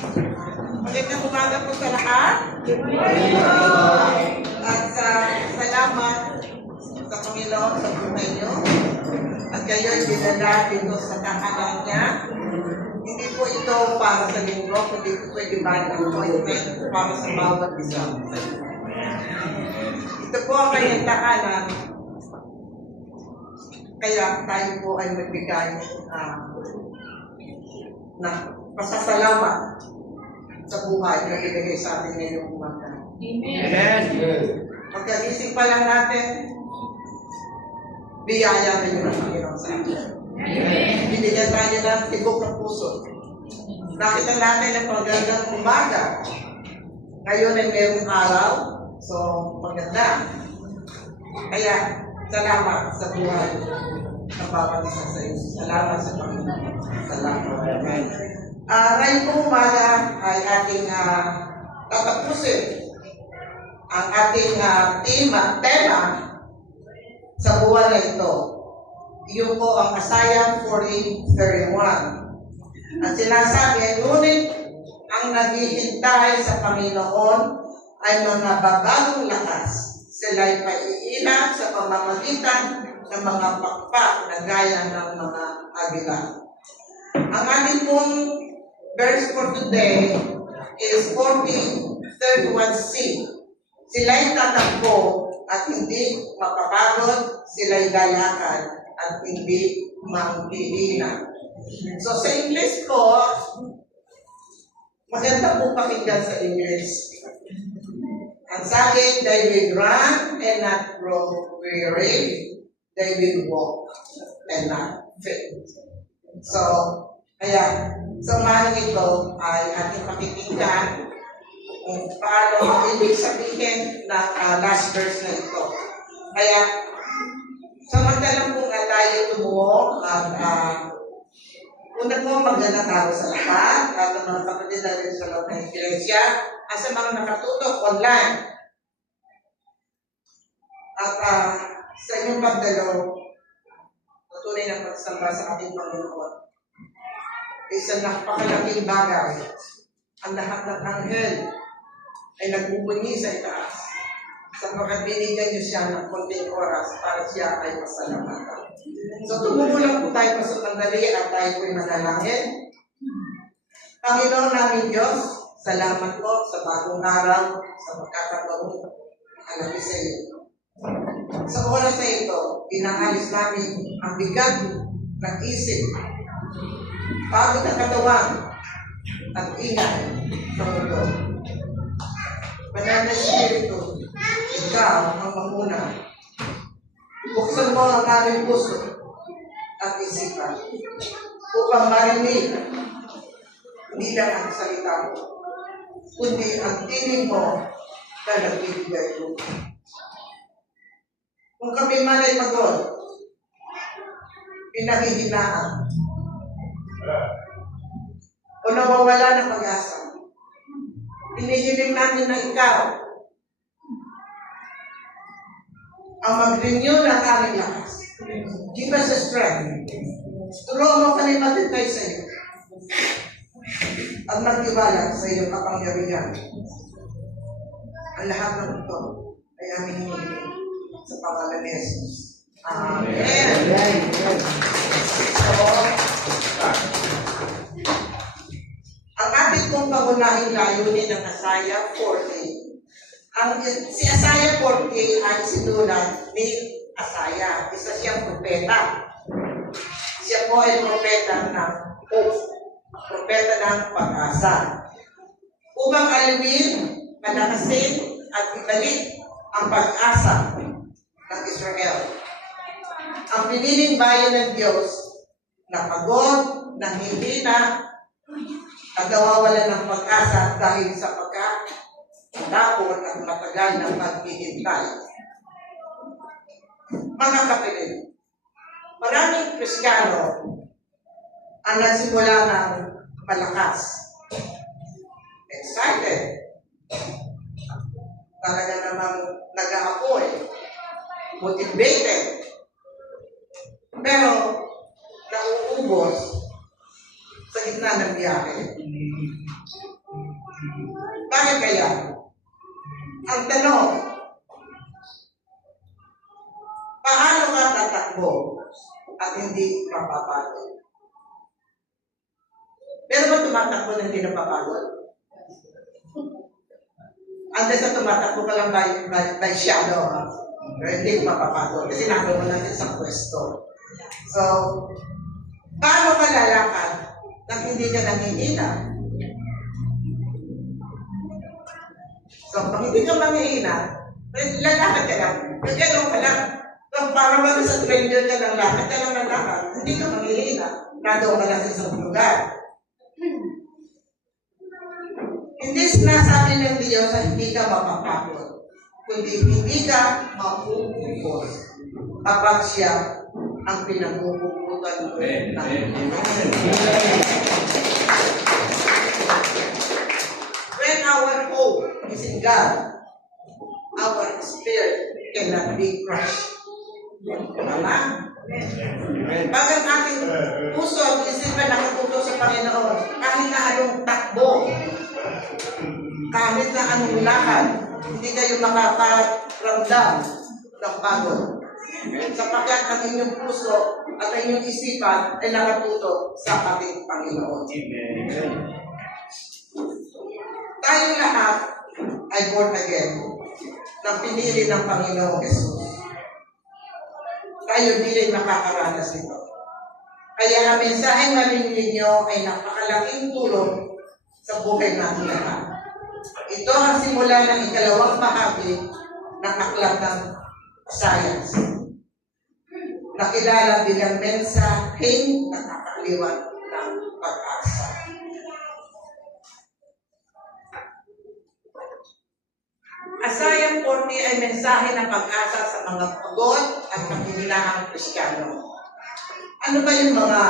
Magandang umaga po sa lahat. At salamat sa Panginoon sa buhay niyo. At kayo ay dinala dito sa tahanan niya. Hindi po ito para sa linggo, kundi ito ay divine appointment para sa bawat isa. Ito po ang kanyang tahanan. Kaya tayo po ay magbigay na pasasalamat sa buhay na ibigay sa atin ngayong umaga. Amen. Pagkagising pa lang natin, biyaya kayo ng Panginoon sa atin. Binigyan tayo ng tibok ng puso. Nakita natin ang magandang umaga. Ngayon ay mayroong araw, so maganda. Kaya, salamat sa buhay ng bawat isa sa iyo. Salamat sa Panginoon. Salamat. Ngayon pong umaga ay ating tatapusin ang ating tema sa buwan na ito. Iyon po ang Isaiah 40:31. At sinasabi, ngunit ang naghihintay sa Panginoon ay mga babagong lakas. Sila'y paiilang sa pamamagitan ng mga pakpak na gaya ng mga agila. Ang ating pong verse for today is 40:31c. Sila'y tatakbo at hindi mapapagod, sila'y lalakad at hindi manghihina. So sa English ko, maganda po pakinggan sa English. Ang sabi, they will run and not grow weary. They will walk and not faint. So, kaya, sa umaga ito ay ating pakikinggan kung paano ang ibig sabihin ng last verse na ito. Kaya, samantalang po nga tayo tumuo at una po magandang araw sa lahat at ang mga kapatid na rin sa loob ng iglesia at sa mga nakatutok online. At sa inyong pagdalo, patuloy na pagsamba sa ating Panginoon. Isang napakalaking bagay. Ang lahat ng anghel ay nagbubunyi sa itaas. Sapagkat binigyan niyo siya ng konting oras para siya ay pasalamatan. So tumubo lang po tayo sa sandali at tayo po'y manalangin. Panginoon namin Diyos, salamat po sa bagong araw, sa pagkakataong alam sa iyo. Sa oras na ito, inaalis namin ang bigat ng isip, pagod na katawan, at ingay sa mundo. Banal na Espiritu, ikaw ang mamuna. Buksan mo ang aming puso at isipan upang marinig hindi lang ang salita mo, kundi ang tinig mo na nagbibigay mo. Kung kami man ay pagod, pinahihinaan, o nawawala ng pag-asa, hinihiling natin na ikaw ang mag-renew ng aming lakas. Give us a strength. Turuan mo kami matintay sa iyo at magtiwala sa iyong kapangyarihan. Ang lahat ng ito ay aming hinihiling sa pangalan ni Jesus. Amen. So, ang ating pong pangunahing layunin ng Isaiah 40. Si Isaiah 40 ay sinulat ni Isaiah. Isa siyang propeta. Siya po ay propeta ng hope. Propeta ng pag-asa. Upang alimin, palakasin, at ibalik ang pag-asa ng Israel. Ang piniling bayan ng Diyos na pagod, nanghihina, at nawawala ng pag-asa dahil sa pagkatapon at matagal na paghihintay. Mga kapatid, maraming Kristiyano ang nagsimula ng malakas, excited, talaga namang nag-aapoy, motivated, pero nauubos sa gitna ng biyahe. kaya? Ang tanong, paano ka tatakbo at hindi mapapagod? Pero ba tumatakbo na hindi napapagod? Unless na tumatakbo ka lang by shadow, ha? Pero hindi mapapagod kasi nakaw mo natin sa pwesto. So, paano ka lalakad nang hindi ka nangihina? So, pag hindi ka manghihina, lalakad ka lang. Gano'n ka lang. So, para ba sa trainer ka lang, lakad ka lang ng lakad, hindi ka manghihina. Nandoon ka lang sa isang lugar. Hindi sinasabi ng Diyos na hindi ka mapapagod, kundi hindi ka mapupupos kapag siya ang pinagpupuputan mo ng When our hope is in God, our spirit cannot be crushed. Tama? Pag ang ating puso at isipan nakatuto sa Panginoon, kahit na anong takbo, kahit na anong lakad, hindi kayo makakaramdam ng pagod. Sapagkat ang inyong puso at ang inyong isipan ay nakatuto sa ating Panginoon. Tayo lahat ay born again na pinili ng Panginoong Jesus. Tayo di rin makakaranas nito. Kaya ang mensaheng marinig ninyo ay napakalaking tulong sa buhay natin lahat. Ito ang simula ng ikalawang bahagi ng aklat ng science. Nakilala bilang mensaheng nakakaliwan ng pag-asa. Asayang 40 ay mensahe ng pag-asa sa mga pagod at paghihinahang Kristiyano. Ano ba yung mga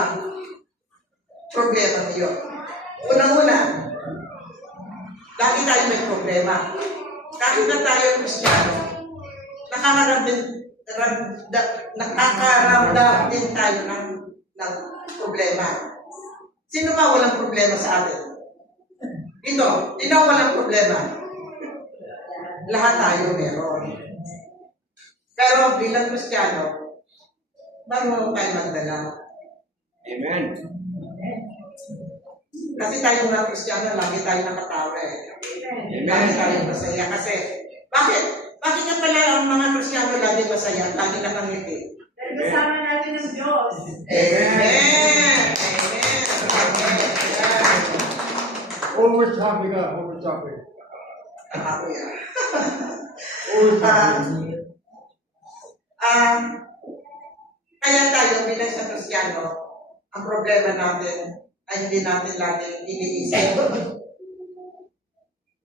problema ngayon? Unang-una, lagi tayo may problema. Kahit na tayo Kristiyano, nakakaramdam din tayo ng problema. Sino ba walang problema sa atin? Ito, sino walang problema? Lahat tayo meron. Pero bilang Kristiyano, marunong tayo magdala. Amen. Kasi tayo mga Kristiyano, lagi tayo nakatawa eh. Lagi tayo masaya. Kasi, bakit? Bakit nga pala ang mga Kristiyano lagi masaya? Lagi nakangiti. Dahil kasama natin ng Diyos. Amen! Amen! Amen! Overtopping ka, overtopping. Ako yan. Overtopping. Kaya tayo bilang sa Kristiyano, ang problema natin ay hindi natin lagi iniisip.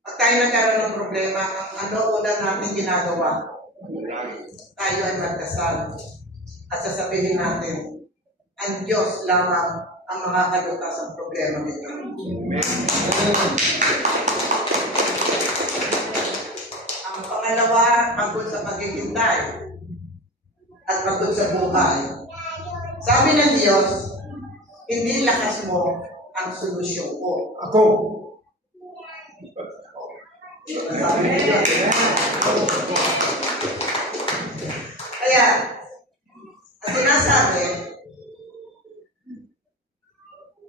Pag tayo nagkaroon ng problema, ang ano una natin ginagawa? Tayo ay magdasal at sasabihin natin, ang Diyos lamang ang makakalutas ang problema nito. Ang pangalawa, pagod sa paghihintay at pagod sa buhay. Sabi ng Diyos, hindi lakas mo ang solusyon ko. Ako. Sabi ng Diyos. Kaya, ang sinasabi,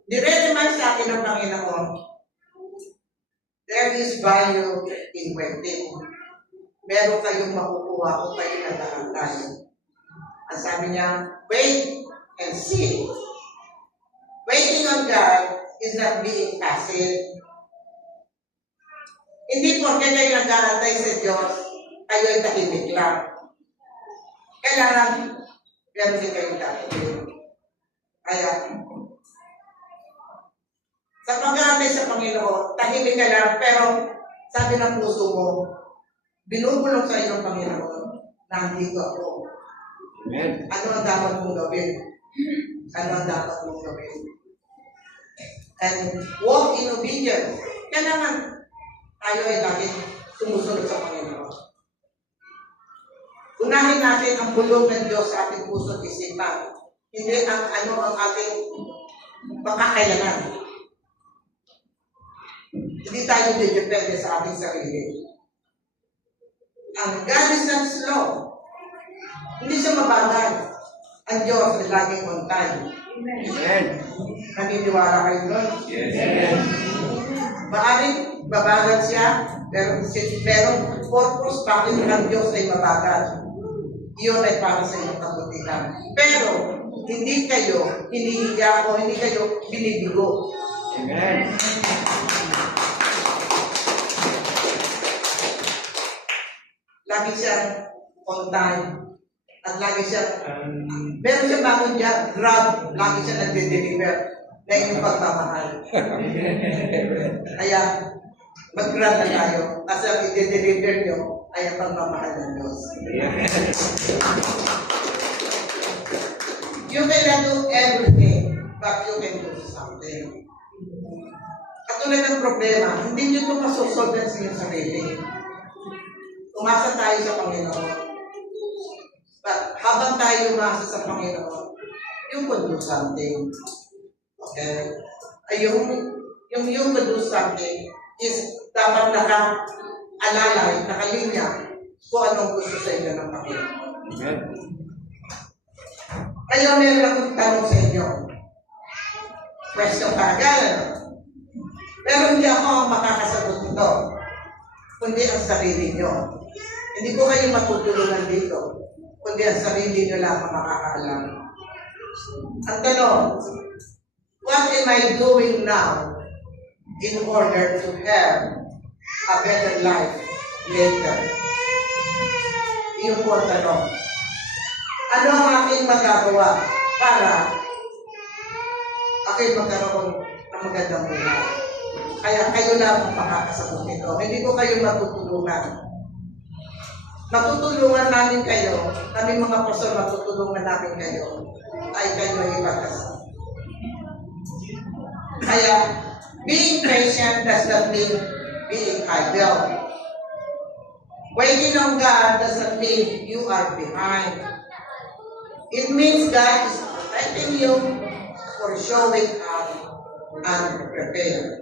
dire-remind sa akin ng Panginoon, there is value in waiting. Meron kayong makukuha kung kayo nag-aantay. Ang sabi niya, wait and see. Waiting on God is not being passive. Hindi porke kayo nag-aantay sa Diyos, kayo ay tahimik lang. Kailangan, meron din kayong tahimik. Kaya, sa pag-aantay sa Panginoon, tahimik ka lang, pero sabi ng puso mo, binubulong sa iyo ng Panginoon, nandito ako. Amen. Ano ang dapat mong gawin? Ano ang dapat mong gawin? And walk in obedience. Kailangan tayo ay lagi sumusunod sa Panginoon. Unahin natin ang bulong ng Diyos sa ating puso at isipan. Hindi ang ang ating makakayanan. Hindi tayo depende sa ating sarili. Ang God is not slow. Hindi siya mabagal. Ang Diyos ay laging on time. Amen. Naniniwala kayo doon? Yes. Maaring babagal siya, pero merong purpose bakit ang Diyos ay mabagal. Iyon ay para sa inyong kabutihan. Pero, hindi kayo hinihiya o hindi kayo binibigo. Amen. Lagi siyang on time. At lagi siyang, meron siya bagong job, grab, lagi siya nagde-deliver na inyong pagmamahal. Kaya, mag-grab na tayo. Kasi ang i-deliver nyo ay ang pagmamahal ng Diyos. You cannot do everything, but you can do something. Katulad ng problema, hindi nyo ito masusolve sa inyong sarili. Umasa tayo sa Panginoon. But habang tayo umasa sa Panginoon, you can do something. Okay? Ay, yung you can do something is dapat naka-alalay, nakalinya kung anong gusto sa inyo ng Panginoon. Amen. Kaya meron akong tanong sa inyo. Question kagad. Pero hindi ako ang makakasagot nito, kundi ang sarili nyo. Hindi ko kayo matutulungan dito, kundi ang sarili nyo lang ang makakaalam. Ang tanong, what am I doing now in order to have a better life later? Iyon po ang tanong. Ano ang aking magagawa para aking magkaroon ng magandang buhay? Kaya kayo lang ang makakasagot nito. Hindi ko kayo matutulungan. Matutulungan namin kayo, kami mga pastor, matutulungan namin kayo, ay kayo ay ipagkasal. Kaya, being patient does not mean being idle. Waiting on God does not mean you are behind. It means God is protecting you for showing up unprepared.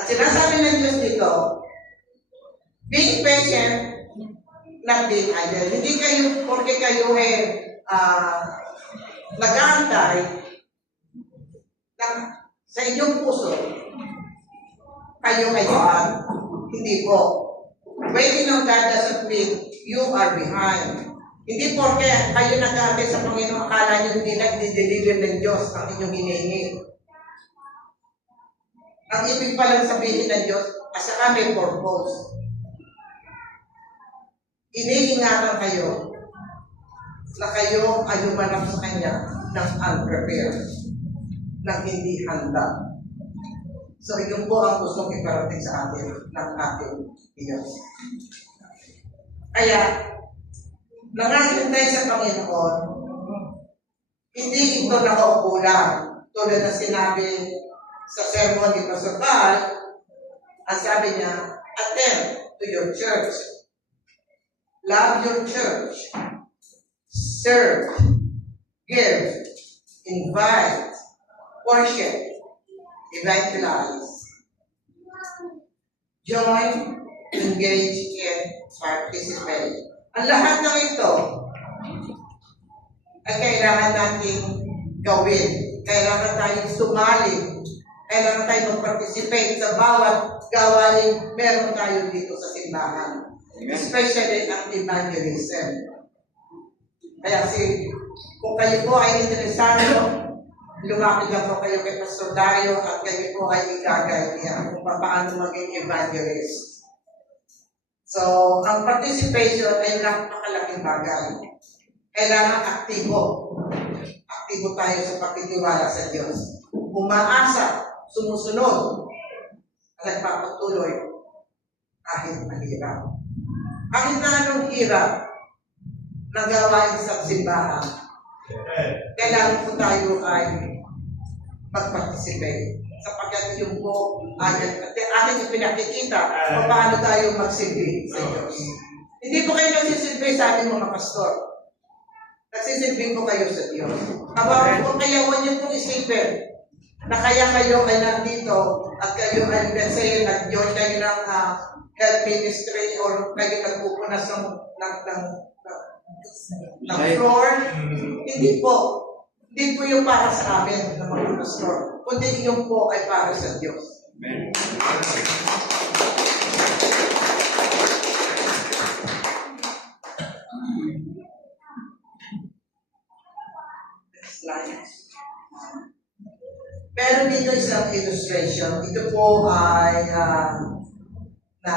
At sinasabi ng Diyos dito, being patient, not being idle. Hindi kayo, porque kayo nag-aantay sa inyong puso, kayo-kayoan. Hindi po. Waiting on God doesn't mean you are behind. Hindi porke kayo nag-aantay sa Panginoon, akala nyo hindi nag-deliver ng Diyos ang inyong hinihingi. Ang ibig palang sabihin ng Diyos, asa kami purpose. Iniingatan kayo na kayo ay humanap sa Kanya ng unprepared, ng hindi handa. So, yun po ang gustong iparating sa atin ng ating Diyos. Kaya, nangangintay sa Panginoon, hindi ito nakaupo lang. Tulad na sinabi sa sermon ni Pastor Carl, ang sabi niya, attend to your church. Love your church. Serve. Give. Invite. Worship. Evangelize. Join. Engage and participate. Ang lahat ng ito ay kailangan natin gawin. Kailangan tayong sumali. Kailangan tayong mag-participate sa bawat gawain meron tayo dito sa simbahan. Especially ang evangelism. Kaya kung kayo po ay interesado, lumapit lang po kayo kay Pastor Dario at kayo po ay igagay niya kung paano maging evangelist. So, ang participation ay napakalaking bagay. Kailangan aktibo. Aktibo tayo sa pagtitiwala sa Diyos. Umaasa, sumusunod, at nagpapatuloy kahit mahirap. Kahit na anong hirap na gawain sa simbahan, kailangan po tayo ay mag-participate. Sapagkat yung po ating ipinakikita kung paano tayo magsilbi sa Diyos. Hindi po kayo nagsisilbi sa ating mga pastor. Nagsisilbi po kayo sa Diyos. Habang po kaya huwag niyo pong isipin na kaya kayo ay nandito at kayo ay, let's say, nag-join kayo ng health ministry or kayo nagpupunas ng floor. Hindi po. Hindi po yung para sa amin ng mga pastor. Kundi yung po ay para sa Diyos. Amen. Next slide. Pero dito isang illustration. Ito po ay na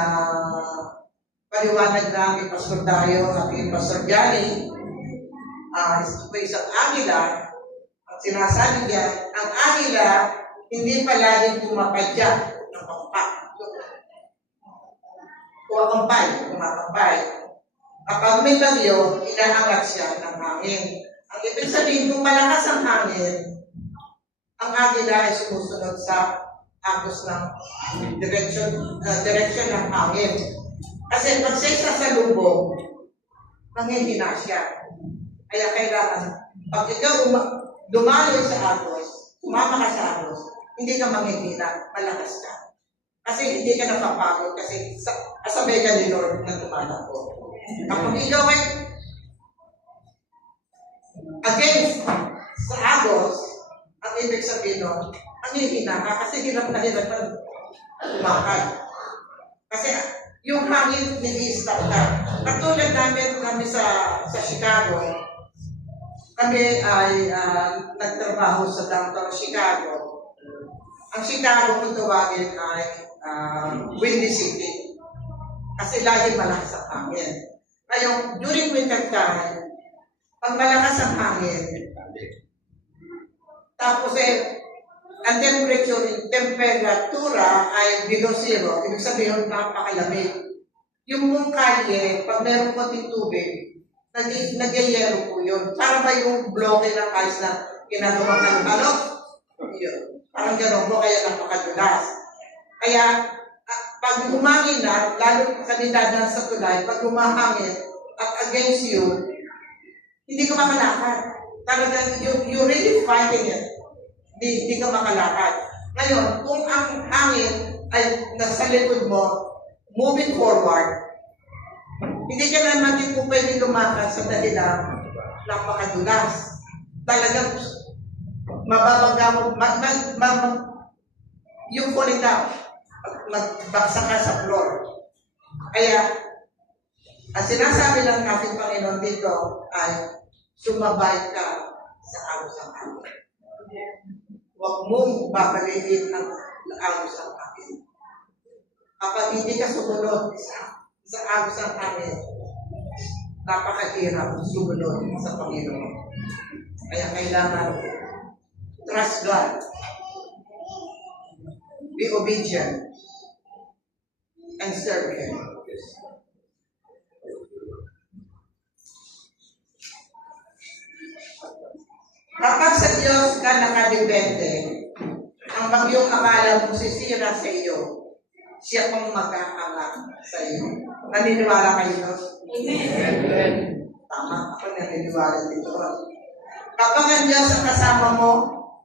paliwanag namin Pastor Dayo at Pastor Gary. Ito po isang agila. Ang sinasabi niya, ang agila hindi palaging pumapadya ng pangpak. Kumakampay. Kapag may bagyo, inaangat siya ng hangin. Ang ibig sabihin, kung malakas ang hangin, ang agila ay sumusunod sa agos ng direction ng hangin. Kasi pag siya sasalubong, nanghihina siya. Kaya kailangan, pag ikaw dumaloy sa agos, sumama ka sa agos, hindi ka manghihina, malakas ka. Kasi hindi ka napapagod kasi kasabay ka ni Lord na tumatakbo. Kapag ikaw ay against sa agos, ang ibig sabihin nun, ang hihina ka kasi hirap na tumakay. Kasi yung hangin nag-i-stop ka. Katulad kami sa Chicago, kami ay nagtrabaho sa downtown Chicago. Ang Chicago kung tawagin ay Windy City. Kasi lagi malakas ang hangin. Ngayon, during winter time, pag malakas ang hangin, tapos ang temperatura ay below zero, ibig sabihin napakalamig. Yung mong kalye, pag meron konting tubig, nagyayero po yun. Para ba yung bloke ng ice na ginagawa ng balok? Yun. Parang gano'n po, kaya napakadulas. Kaya, pag humangin na, lalo kami dadaan sa tulay, pag humahangin at against you, hindi ka makalakad. Talagang, you really fighting it. Hindi ka makalakad. Ngayon, kung ang hangin ay nasa likod mo, moving forward, hindi ka naman din po pwede lumakad sa dahilan napakadulas. Talagang mababangga mo, yung falling down, magbaksa ka sa floor. Kaya, ang sinasabi ng ating Panginoon dito ay sumabay ka sa agos ng hangin. Huwag mong babalikin ang agos ng hangin. Kapag hindi ka sumunod sa agos ng hangin, napakahirap sumunod sa Panginoon. Kaya kailangan trust God. Be obedient and serve Him. Kapag sa Diyos ka nakadepende, ang bagyong akala mo sisira sa iyo, siya pong mag-aangat sa iyo. Naniniwala kayo doon? Amen. Tama, ako naniniwala dito. Kapag ang Diyos ang kasama mo,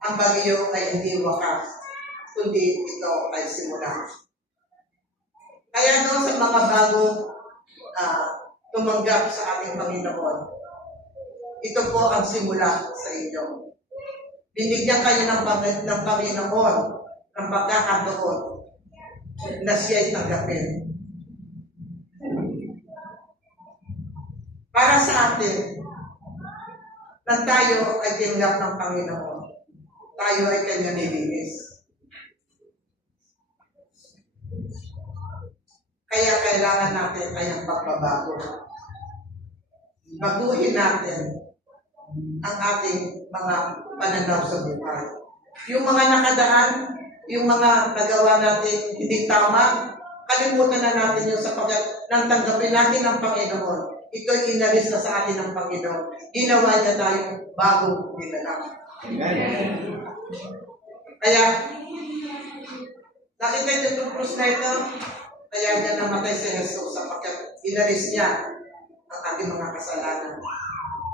ang bagyo ay hindi wakas, kundi ito ay simula. Kaya doon sa mga bagong tumanggap sa ating Panginoon, ito po ang simula sa inyo. Binigyan kayo ng Panginoon ng pagkakataon na siya'y tanggapin. Para sa atin, na tayo ay tinggap ng Panginoon, tayo ay kanya nilinis. Kaya kailangan natin ay ang pagbabago. Baguhin natin ang ating mga pananaw sa buhay. Yung mga nakadaan, yung mga nagawa natin hindi tama, kalimutan na natin yun sapagkat nang tanggapin natin ang Panginoon. Ito'y inalis na sa atin ng Panginoon. Ginawa niya tayong bagong ginanap. Kaya, nakita niyo itong krus na ito, kaya niya namatay si Jesus sapagkat inalis niya ang ating mga kasalanan.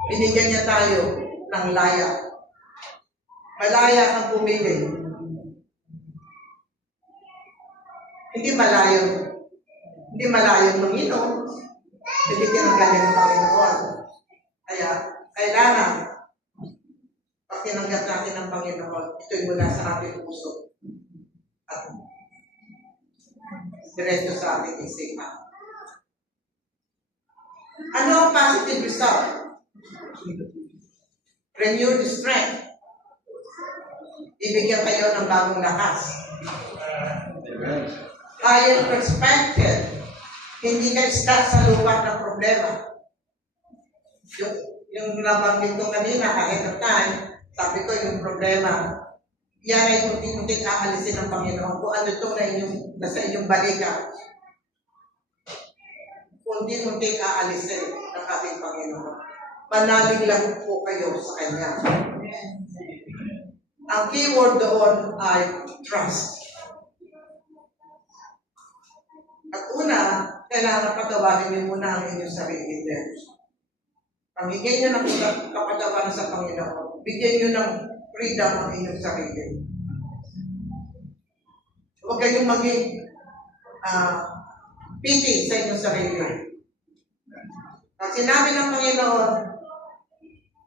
Binigyan niya tayo ng laya. Malaya kang pumili Hindi malayo manginom, hindi tinanggalin ng Panginoon. Kaya, kailangan, pag tinanggap natin ng Panginoon, ito'y mula sa ating puso at diretso sa ating isipan. Ano ang positive result? Renewed strength. Ibigyan kayo ng bagong lakas. Amen. Higher perspective. Hindi ka stuck sa lupa ng problema. Yung nabanggit ko kanina, ahead of time, sabi ko yung problema, yan ay unti-unti aalisin ng Panginoon. Kung ano ito na nasa inyong balikan, unti-unti aalisin ng ating Panginoon. Manalig lang po kayo sa Kanya. Ang keyword doon ay trust. At una, kailangan patawarin niyo muna ang inyong sarili din. Pamigyan niyo ng kapatawaran sa Panginoon. Bigyan niyo ng freedom ang inyong sarili. Huwag kayong maging pity sa inyong sarili. Pag sinabi ng Panginoon,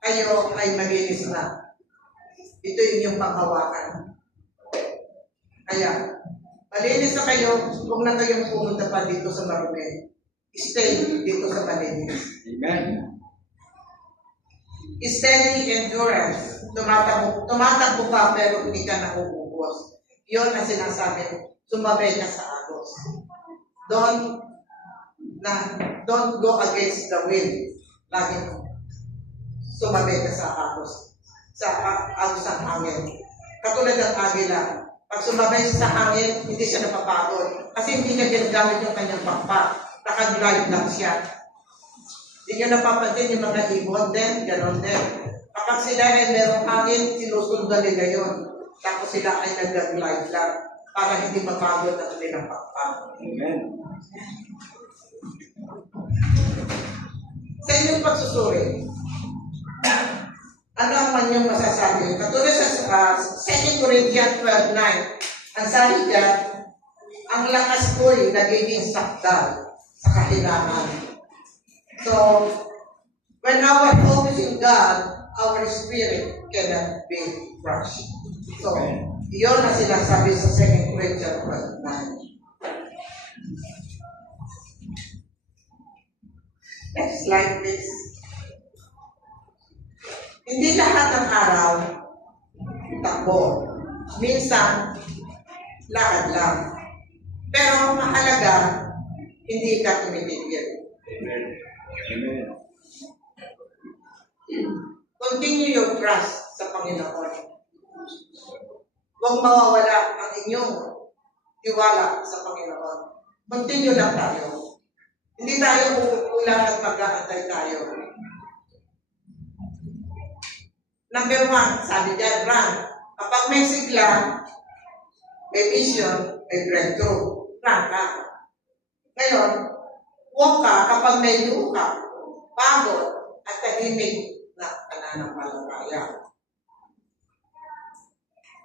kayo ay malinis na. Ito yung inyong panghawakan. Kaya, malinis na kayo, huwag na kayong pumunta pa dito sa marumi. Stay dito sa malinis. Amen. Steady endurance. Tumatakbo ka pero hindi ka nakuubos. Yun ang sinasabi, sumabay ka sa agos. Don't go against the wind. Lagi sumabay ka sa agos. Sa agos ng hangin. Katulad ng agila. Pag sumabay sa hangin, hindi siya napapagod. Kasi hindi niya ginagamit yung kanyang pakpak. Naka-glide lang siya. Hindi nyo napapansin yung mga ibon din, gano'n din. Kapag sila ay merong hangin, sinusundan nila yun. Tapos sila ay nag-glide lang para hindi mapagod ang kanilang pakpak. Amen. Sa inyong pagsusuri, ano ang man yung masasabi? Katulad sa 2 Corinthians 12:9, ang sabi dyan, ang lakas ko'y nagiging sakdal sa kahilangan. So, when our hope is in God, our spirit cannot be crushed. So, iyon ang sinasabi sa 2 Corinthians 12:9. Next slide, please. Hindi lahat ng araw takbo. Minsan, lakad lang. Pero mahalaga, hindi ka tumitigil. Amen. Amen. Continue your trust sa Panginoon. Huwag mawawala ang inyong tiwala sa Panginoon. Continue lang tayo. Hindi tayo kukulang at mag-aantay tayo. Number 1, sabi dyan, run. Kapag may sigla, may vision, may breakthrough. Run ka. Ngayon, walk ka kapag may luka, pagod, at tahimik na pananampalataya.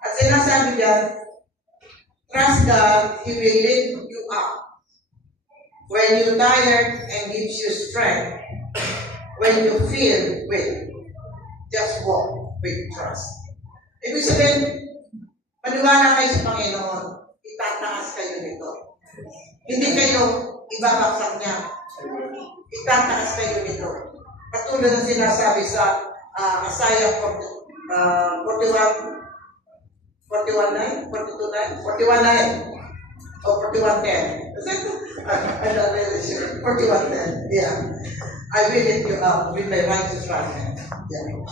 At sinasabi dyan, trust God, He will lift you up. When you're tired and gives you strength, when you feel weak, just walk with trust. Ibig sabihin, maniwala kayo sa Panginoon, itataas kayo nito. Hindi kayo ibabaksak niya. Itataas kayo nito. Katulad ng sinasabi sa Isaiah 41:9, 42:9, 41:9, o 41:10. I'm not really sure. 41:10, yeah. I will lift you up with my righteous right hand. Yeah.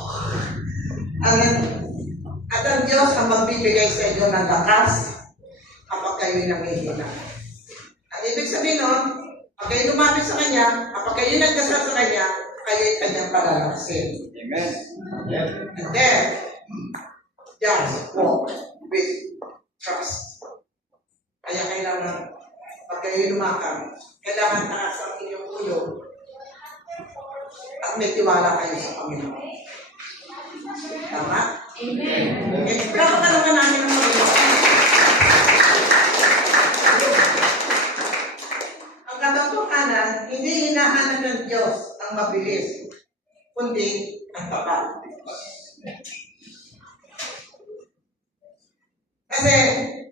At ang Diyos ang magbibigay sa inyo ng lakas kapag kayo'y nanghihina. Ang ibig sabihin nun, pag kayo lumapit sa Kanya, kapag kayo nagdasal sa Kanya, kayo'y Kanyang palalakasin. Amen. Amen. And then, just walk with trust. Kaya kailangan, pag kayo lumakad, kailangan taas ang inyong ulo at may tiwala kayo sa Panginoon. Tama? Amen. Okay, kailangan naman namin ang Panginoon. kundi ang tapat. Kasi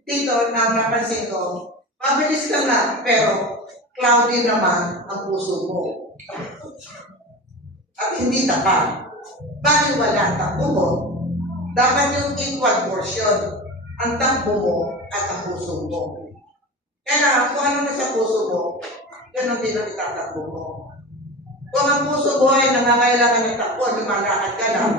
dito, napansin ko, mabilis ka na, pero cloudy naman ang puso mo. At hindi tapat. Bakit wala ang takbo mo? Dapat yung equal portion, ang takbo mo at ang puso mo. Kaya kung ano na sa puso mo, ganun din ang itatakbo mo. Kung ang puso mo ay nangangailangan ng takbo, lumalakad ka lang,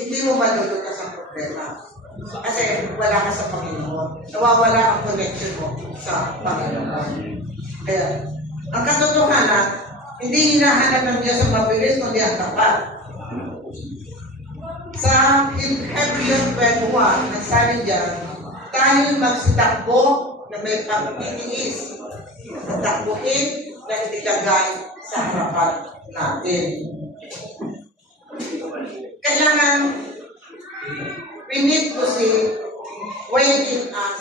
hindi mo malulutas ang problema. Kasi wala ka sa Panginoon. Nawawala ang connection mo sa Panginoon. Kaya, ang katotohanan, hindi hinahanap ng Diyos ang mabilis, kundi ang tapat. Sa Hebrews 12:1, nagsabi dyan, tayo magsitakbo na may pagtitiis, takbuhin na itilagay sa harapan natin. Kailangan, we need to see waiting as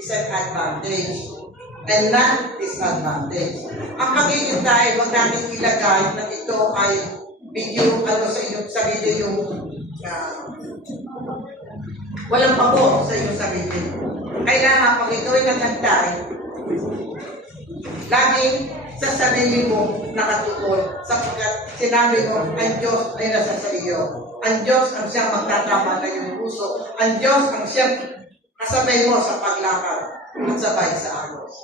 is an advantage and not disadvantage. Ang paghihintay, huwag natin ilagay na ito ay video sa inyong sarili yung walang pabo sa inyong sarili. Kailangan pag ito ay nagantay, laging sa sarili mo nakatuon sapagkat sinabi mo, ang Diyos ay nasa sa iyo. Ang Diyos ang siyang magtatama ng iyong puso. Ang Diyos ang siyang kasabay mo sa paglakad at sabay sa agos.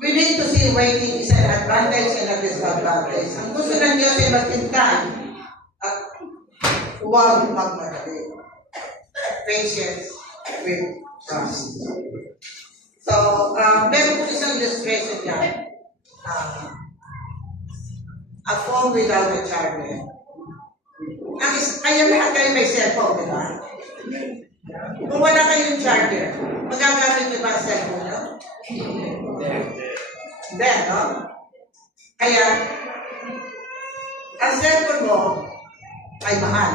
We need to see waiting is an advantage and a disadvantage. Ang gusto ng Diyos ay maghintay at huwag magmadali. Patience with trust. So, meron po isang illustration dyan. A phone without a charger. Kayo lahat kayo may cellphone, di ba? Kung wala kayong charger, magagamit niyo ba ang cellphone nyo? Hindi, no? Kaya, ang cellphone mo ay mahal.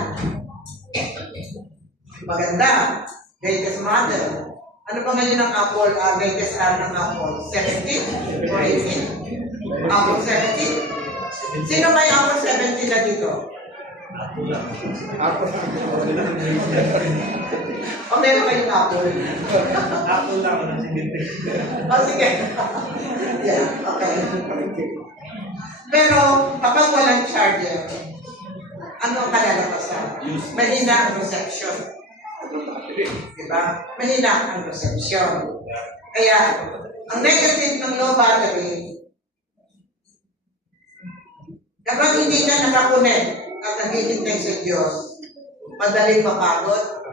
Maganda. Latest model. Ano ba ngayon ang Apple, latest ng Apple? 17 or 18? Apple 17? Sino may Apple 17 na dito? O meron kayong Apple? Apple lang ang sige. Sige. Yeah, okay. Pero kapag walang charger, ano ang kalalabasan? Mahina ang reception. Diba? Mahina ang reception. Kaya, ang negative ng low battery, kapag hindi ka nakakunin at naghihintay sa Diyos, madaling mapagod.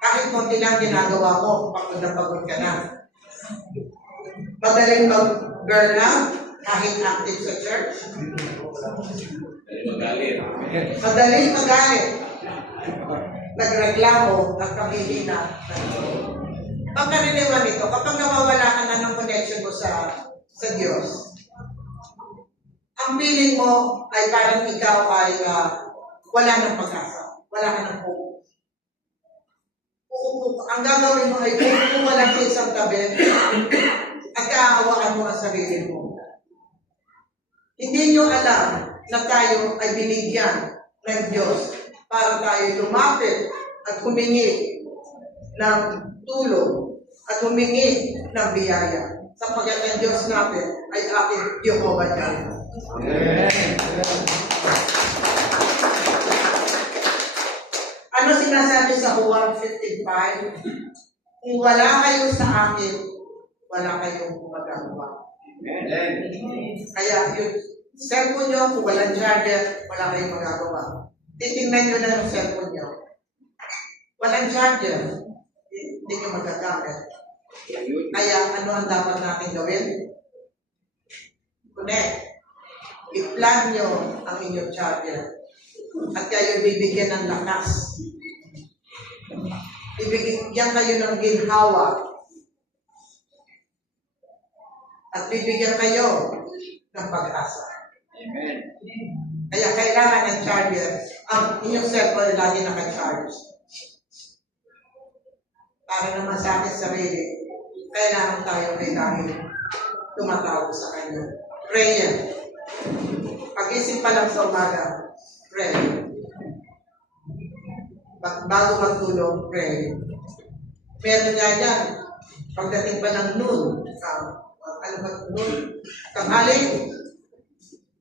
Kahit konti lang ginagawa mo, pagod na pagod ka na. Madaling mag-burn out, kahit active sa church. Madaling magalit. Nagreklamo at pamihina. Pagkaraniwan nito, kapag nawawala ka na ng connection mo sa Diyos, ang feeling mo ay parang ikaw ay wala ng pag-asa. Wala ka ng hope. Ang gagawin mo ay kung lang sa isang tabi at kaawaan mo ang sarili mo. Hindi nyo alam na tayo ay binigyan ng Diyos para tayo lumapit at humingi ng tulong at humingi ng biyaya. Sapagkat ang Diyos natin ay ating Jehovah Jireh. Ano sinasabi sa Juan 15:5? Kung wala kayo sa akin, wala kayong magagawa. Kaya yung cellphone nyo, kung walang charger, wala kayong magagawa. Titingnan nyo na yung cellphone nyo. Walang charger, hindi nyo magagamit. Kaya ano ang dapat natin gawin? Connect. I-plug nyo ang inyong charger. At kayo bibigyan ng lakas. Bibigyan kayo ng ginhawa. At bibigyan kayo ng pag-asa. Amen. Kaya kailangan ng charger. Ang inyong cellphone lagi naka-charge. Para naman sa akin sarili, kailangan tayo ay lagi tumatawag sa Kanya. Prayer. Pag-isip pa lang sa umaga, pray. Bago magtulog, pray. Meron nga yan, pagdating pa ng noon, tanghali.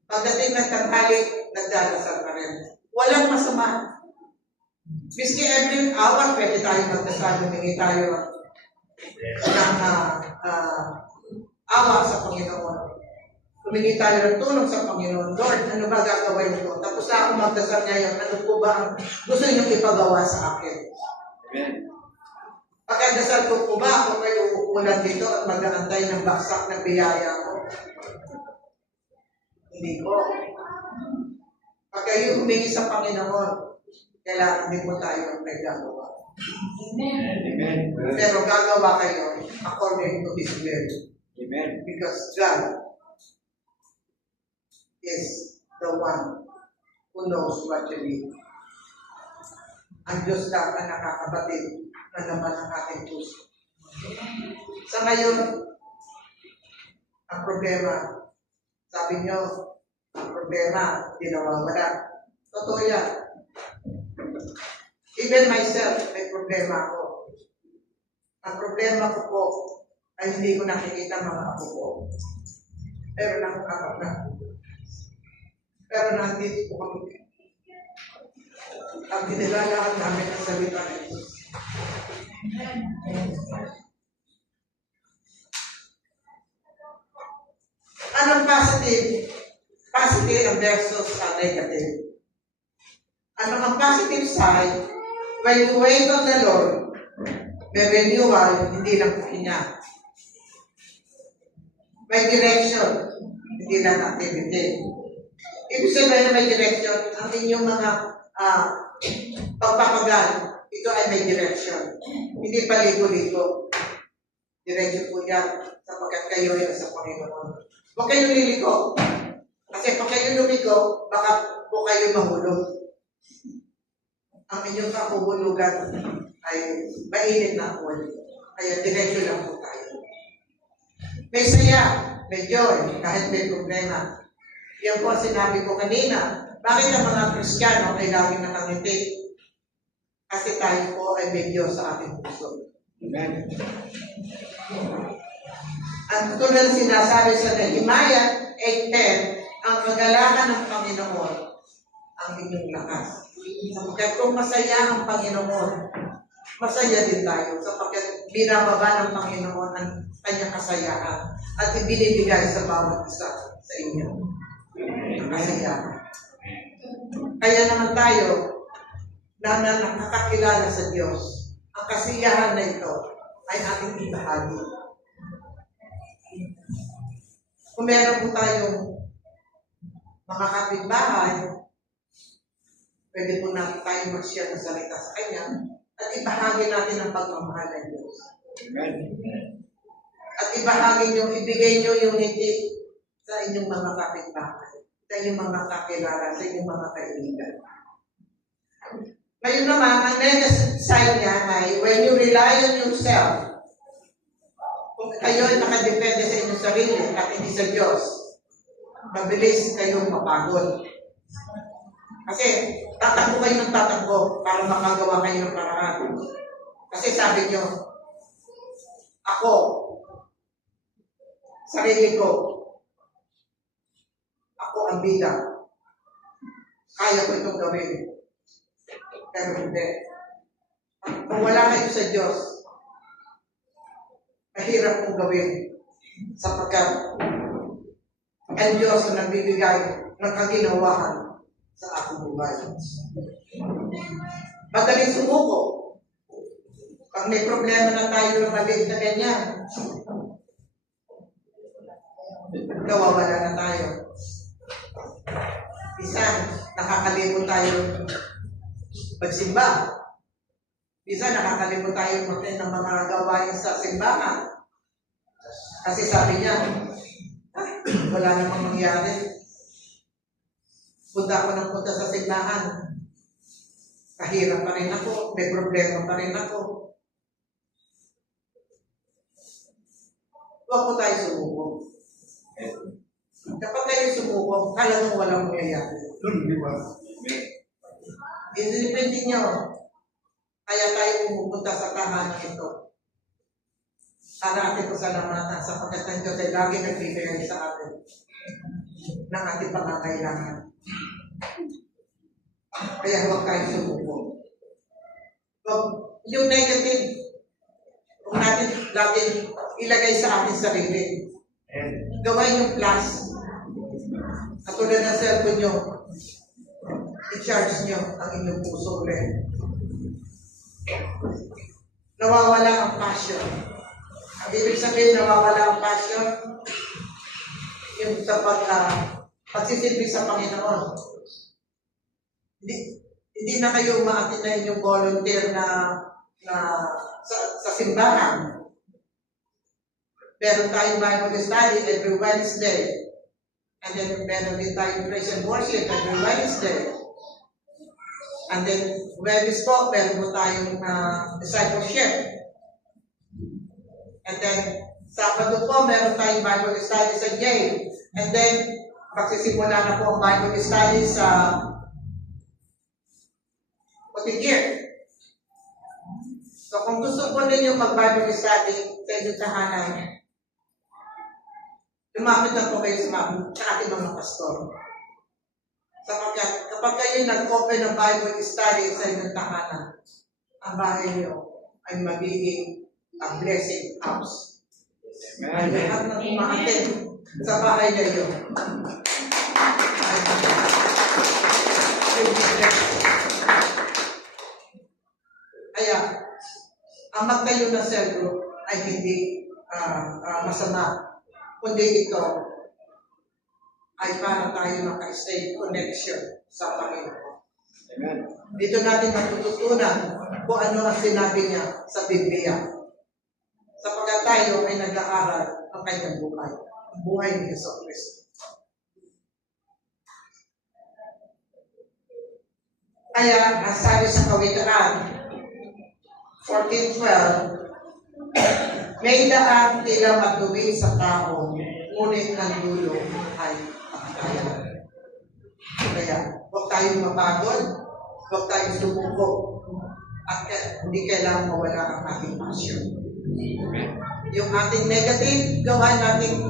Pagdating ng tanghali, nagdarasal pa rin. Walang masama. Miski every hour, pwede tayo magdasal, humingi tayo ng awa sa Panginoon. Humingi tayo ng tulong sa Panginoon. Lord, ano ba gagawin ko? Tapos na ako magdasal ngayon, ano po ba ang gusto niyong ipagawa sa akin? Amen. Pagkadasal ko po ba ako kayo uulan dito at mag-aantay ng baksak ng biyaya ko? Hindi po. Pag kayo humingi sa Panginoon, kailangan din po tayo may gagawa. Amen. Pero gagawa kayo according to His will. Amen. Because God is the one who knows what you need. Ang Diyos lang ang nakakabatid na naman ang ating puso. Sa ngayon, ang problema, sabi nyo, ang problema, di nawawala. Totoo yan. Even myself, may problema ako. Ang problema ko po ay hindi ko nakikita mga apo ko. Pero nakakapag na. Pero nandito po kami. Ang tinilalaan namin ang salita ng Diyos. Anong positive? Positive versus negative. Ano ang positive side? When you wait on the Lord, may renewal, hindi lang pahinga. May direction, hindi lang activity. Ibig sabihin may direction, ang inyong mga pagpapagal, ito ay may direction. Hindi paligo-ligo. Direction po yan, sapagkat kayo ay sa Panginoon. Huwag kayong liliko. Kasi pag kayo lumiko, baka po kayo mahulog. Ang inyong kahuhulugan ay mainit na apoy. Kaya diretso lang po tayo. May saya, may joy, kahit may problema. Yan po ang sinabi ko kanina. Bakit ang mga Kristiyano ay laging nakangiti? Kasi tayo po ay may Diyos sa ating puso. Amen. Ang tulad sinasabi sa Nehemiah 8:10, ang kagalakan ng Panginoon ang inyong lakas. Sapagkat kung masaya ang Panginoon, masaya din tayo. Sapagkat binababa ng Panginoon ang kanyang kasayaan at ibinibigay sa bawat isa sa inyo. Ang kasayaan. Kaya naman tayo na nakakakilala sa Diyos, ang kasiyahan na ito ay ating ibahagi. Kung meron po tayong mga kapitbahay, pwede po natin tayo mag-share ng salita sa Kanya at ibahagi natin ang pagmamahal ng Diyos. Amen. At ibahagi nyo, ibigay nyo yung ngiti sa inyong mga kapitbahay, sa inyong mga kakilala, sa inyong mga kaibigan. Ngayon naman, ang negative side niya ay when you rely on yourself, kung kayo ay nakadepende sa inyong sarili at hindi sa Diyos, mabilis kayong mapagod. Kasi tatakbo kayo ng tatakbo para makagawa kayo ng paraan. Kasi sabi nyo, ako, sarili ko, ako ang bida. Kaya ko itong gawin. Pero hindi. Kung wala kayo sa Diyos, mahirap kong gawin sapagkat ang Diyos ang nagbibigay ng kaginawahan sa aking buhay. Madaling sumuko. Pag may problema na tayo ng maliit na ganyan, nawawala na tayo. Minsan, nakakalimot tayo magsimba. Minsan, nakakalimot tayo ng mga gawain sa simbahan. Kasi sabi niya, wala namang mangyari. Punta ako ng punta sa simbahan. Kahirap pa rin ako. May problema pa rin ako. huwag po tayo sumubok. Kapag tayo sumubok, kala mo walang mangyayari. Amen. Depende nyo. Kaya tayo pumupunta sa tahanan ito. Para ating pasalamatan sapagkat ang Diyos ay lagi nagbibigay sa atin ng ating pangangailangan. Kaya huwag tayo sumubok. Huwag yung negative, huwag natin lagi ilagay sa ating sarili. Gawin yung plus. Katulad ng cellphone nyo, i-charge nyo ang inyong puso ulit. Nawawala ang passion. Ang ibig sabihin, nawawala ang passion, yung sa pagsisilbi sa Panginoon. Hindi na kayo umaatin na inyong volunteer na sa simbahan. Meron tayong Bible study every Wednesday. And then meron din tayong praise and worship every Wednesday. And then Wednesday po, meron po tayong discipleship. And then Sabado po, meron tayong Bible study sa jail. And then magsisimula na po ang Bible study sa Cotigir. So kung gusto po ninyo mag-Bible study sa inyong tahanan, lumapit na po kayo sa ating mga pastor. Sapagkat kapag kayo nag-open ng Bible study sa inyong tahanan, ang bahay niyo ay magiging a blessing house. Amen. Lahat ng umaatin sa bahay niyo kaya, ang magtayo ng cell group ay hindi masama. Kundi ito ay para tayo maka-stay connection sa Panginoon. Amen. Dito natin matututunan kung ano ang sinabi niya sa Biblia. Sapagkat tayo ay nag-aaral ng kanyang buhay. Ang buhay ni Yesu Cristo. Kaya, ang sabi sa Kawikaan 14:12, may daan tila matuwid sa tao, ngunit ang dulo ay pagkaya. Kaya, huwag tayong mapagod, huwag tayong sumuko, at hindi kailangan mawala ang ating passion. Yung ating negative, gawa natin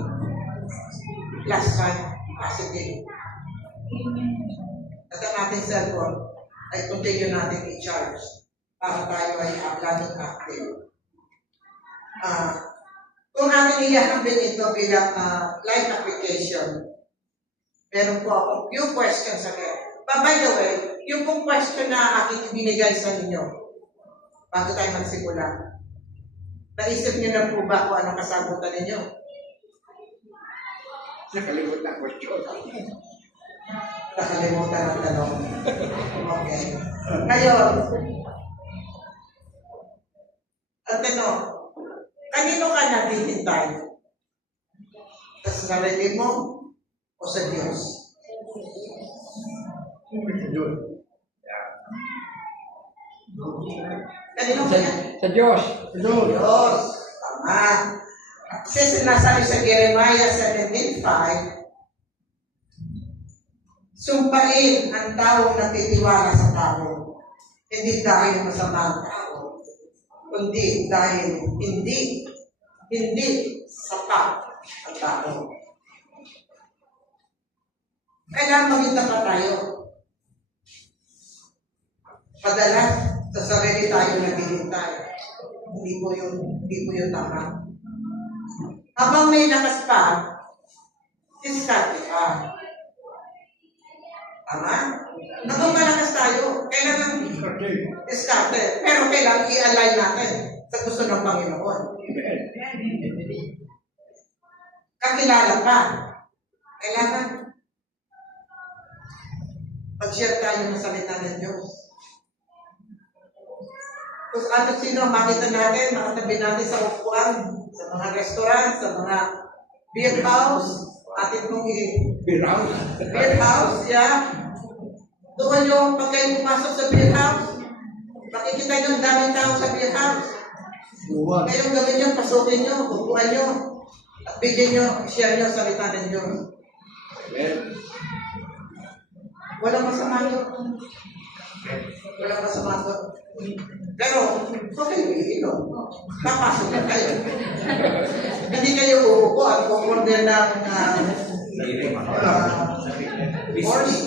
plus sign, positive. At ang ating cellphone ay continue natin i-charge para tayo ay laging active. Kung natin ihahambing ito bilang life application, meron po ako few questions again. But by the way, yung pong question na aking ibinigay sa inyo, bago tayo magsimula, naisip niyo na po ba kung anong kasagutan ninyo? Nakalimutan ang question. Nakalimutan ang tanong. Okay. Ngayon, ang tanong, kanino ka naghihintay? Sa sarili mo o sa Diyos? Kanino ka yan? Sa Diyos. Diyos. Tama. Kasi sinasabi sa Jeremiah 17:5, sumpain ang taong natitiwala sa tao, hindi dahil masama ang tao, kundi dahil hindi sapat ang tao. Kailangan maging tapat tayo. Padalas, sa sarili tayo naghihintay. Hindi po yung tama. Habang may lakas pa, diskarte ka. Tama? Habang malakas tayo, kailangan diskarte. Pero kailangan i-align natin sa gusto ng Panginoon. Kakilala ka. Kailangan mag-share tayo ng salita ng Diyos. Kung ano sino makita natin, makatabi natin sa upuan, sa mga restaurant, sa mga beer house, atin mong beer house, yeah. Doon yung pag kayo pumasok sa beer house, makikita nyo ang daming tao sa beer house. Ngayong gawin nyo, pasukin nyo, upuan nyo. At bigyan nyo, share nyo ang salita ng Diyos. Amen. Walang masama doon. Walang masama doon. Pero, kung kayo iinom, papasok na kayo. Hindi kayo uupo at kukurder ng horse,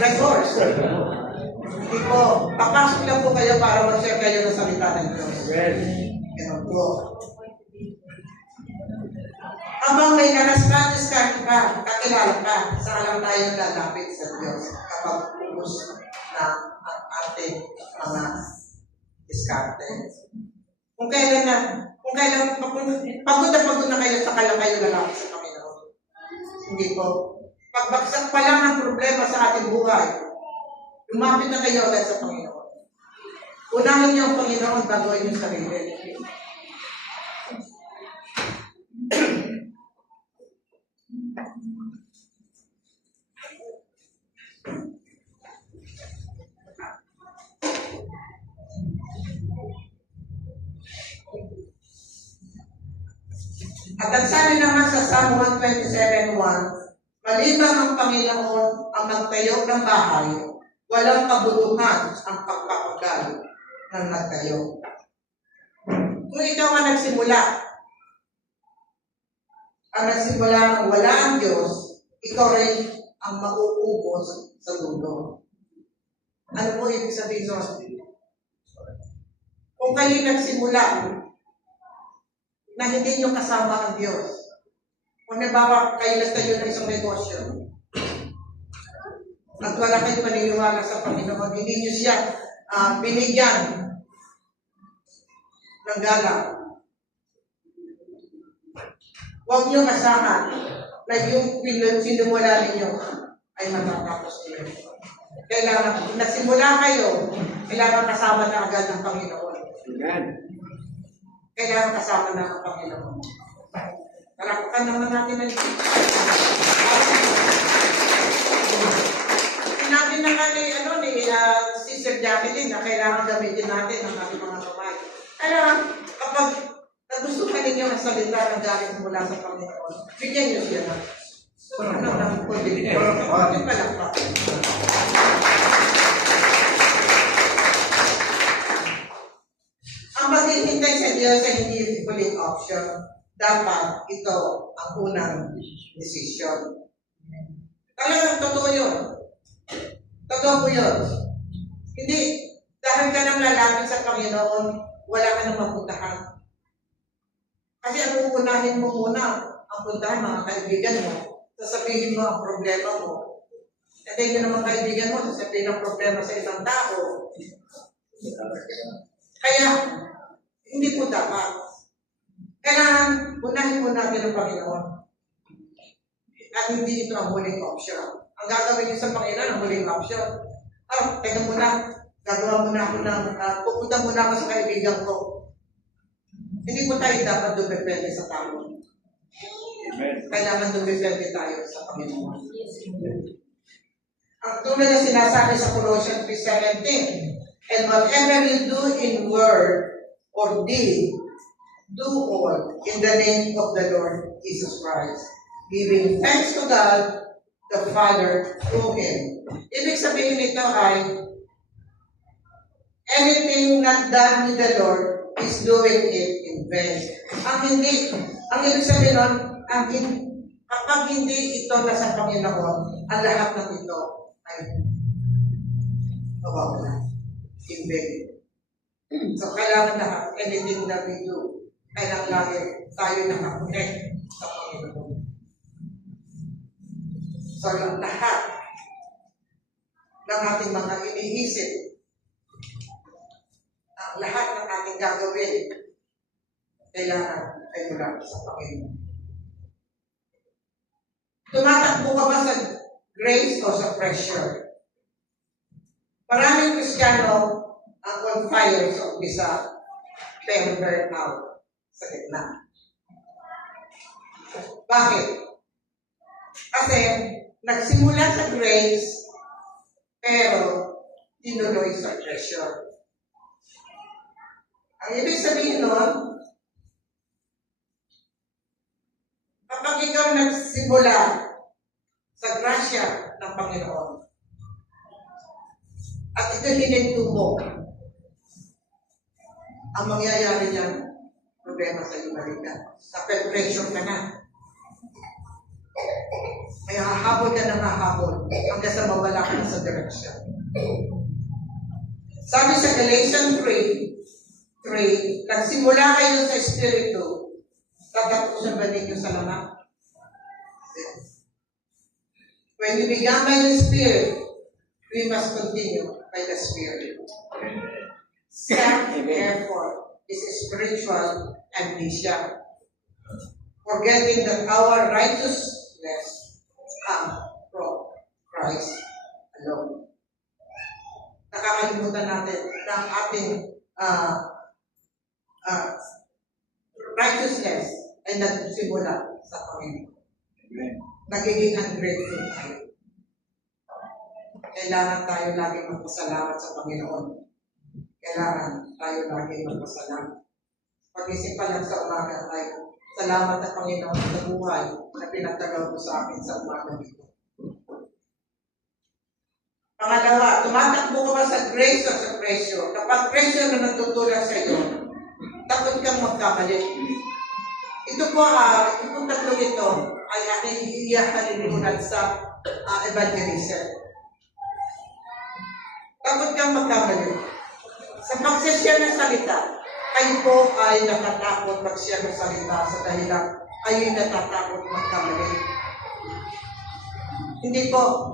red horse. Hindi po, papasok lang po kayo para mag-share kayo ng salita ng Diyos. Amen. Ganun po. Habang may kanas-kanas ka, kakilala ka, saan lang tayo lalapit sa Diyos kapag ubos na ang ating mga diskarte. Kung kailan, pagod na kayo, saka lang kayo lalapit sa Panginoon. Hindi po. Pagbagsak pa lang ng problema sa ating buhay, lumapit na kayo agad sa Panginoon. Unahin niyo ang Panginoon bago inyong sarili. At ang sabi naman sa Psalm 127:1, maliban ang Panginoon ang magtayo ng bahay, walang kabuluhan ang pagpapagal ng nagtayo. Kung ikaw ang nagsimula ng wala ang Diyos, ikaw rin ang mauubos sa dulo. Ano po ibig sabihin nun? Kung kayo nagsimula na hindi nyo kasama ang Diyos, kung nabawa kayo nagtayo ng isang negosyo, at wala kayo paniniwala sa Panginoon, hindi nyo siya binigyan ng gala. Huwag nyo kasama na yung sinimula ninyo ay matatapos ninyo. Kailangan, nasimula kayo, kailangan kasama na agad ng Panginoon. Amen. Kailangan kasama na ang Panginoon. Talakukan naman natin ang sinabi na nga ni Sister Jacqueline na kailangan gamitin natin ang ating mga kamay. Kaya kapag nagustuhan ninyo ang salita ng galing mula sa Panginoon, bigyan niyo siya na. Ano lang po din. Yung palakpak. Ang maghihintay sa Diyos ay hindi huling option. Dapat ito ang unang desisyon. Talagang totoo yun. Totoo po yun. Hindi, dahil ka nang lalapit sa Panginoon, wala ka nang mapuntahan. Kasi ang uunahin mo muna, ang puntahan mga kaibigan mo, sasabihin mo ang problema mo. At yung naman kaibigan mo, sasabihin ang problema sa isang tao. Kaya, hindi po dapat. Kailangan, unahin mo natin ang Panginoon. At hindi ito ang huling option. Ang gagawin niyo sa Panginoon, ang huling option. Teka muna, gagawa muna ako ng, pupunta muna ako sa kaibigan ko. Hindi po tayo dapat dumepende sa tao. Amen. Kailangan dumepende tayo sa Panginoon. Ang tunay na sinasabi sa Colossians 3:17, and whatever you do in word or deed, do all in the name of the Lord Jesus Christ, giving thanks to God, the Father, through Him. Ibig sabihin nito ay, anything not done with the Lord is doing it in vain. Ang ibig sabihin nun, kapag hindi ito nasa Panginoon, ang lahat ng ito ay mawawala. In vain. So, kailangan lahat, anything that we do, kailangan lagi tayo nakakonect sa Panginoon. So, lahat ng ating mga iniisip, ang lahat ng ating gagawin, kailangan ay mula sa Panginoon. Tumatakbo ka ba sa grace o sa pressure? Maraming Kristiyano ang on fire sa umpisa, pero burn out sa gitna. Bakit? Kasi nagsimula sa grace, pero tinuloy sa pressure. Ang ibig sabihin nun, ikaw nagsimula sa grasya ng Panginoon, at ito hininto mo, ang mangyayari niyan, problema sa iyo balikan. Sa pressure ka na. May hahabol ka na hahabol hanggang sa mawala ka na sa direksyon. Sabi sa Galatians 3, nagsimula kayo sa Espiritu, tatapusan ba ninyo sa laman? When you began by the Spirit, we must continue by the Spirit. Self-effort is spiritual amnesia, forgetting that our righteousness comes from Christ alone. Nakakalimutan natin na ang ating righteousness ay nagsimula sa Panginoon. Amen. Nagiging ungrateful tayo. Kailangan tayo lagi magpasalamat sa Panginoon. Kailangan tayo lagi magpasalamat. Pag-isip pa lang sa umaga tayo, salamat na Panginoon sa buhay na pinagtagaw mo sa akin sa umaga nito. Pangalawa, tumatakbo ka ba sa grace o sa presyo? Kapag presyo na nagtutulak sa iyo, takot kang magkamali. Ito po, itong tatlong ito ay aking iyakalilimunan sa evangelism. Takot kang magkamali. Sa pagsashare ng salita, kayo po ay natatakot mag-share ng salita sa dahilan ay natatakot magkamali. Hindi po.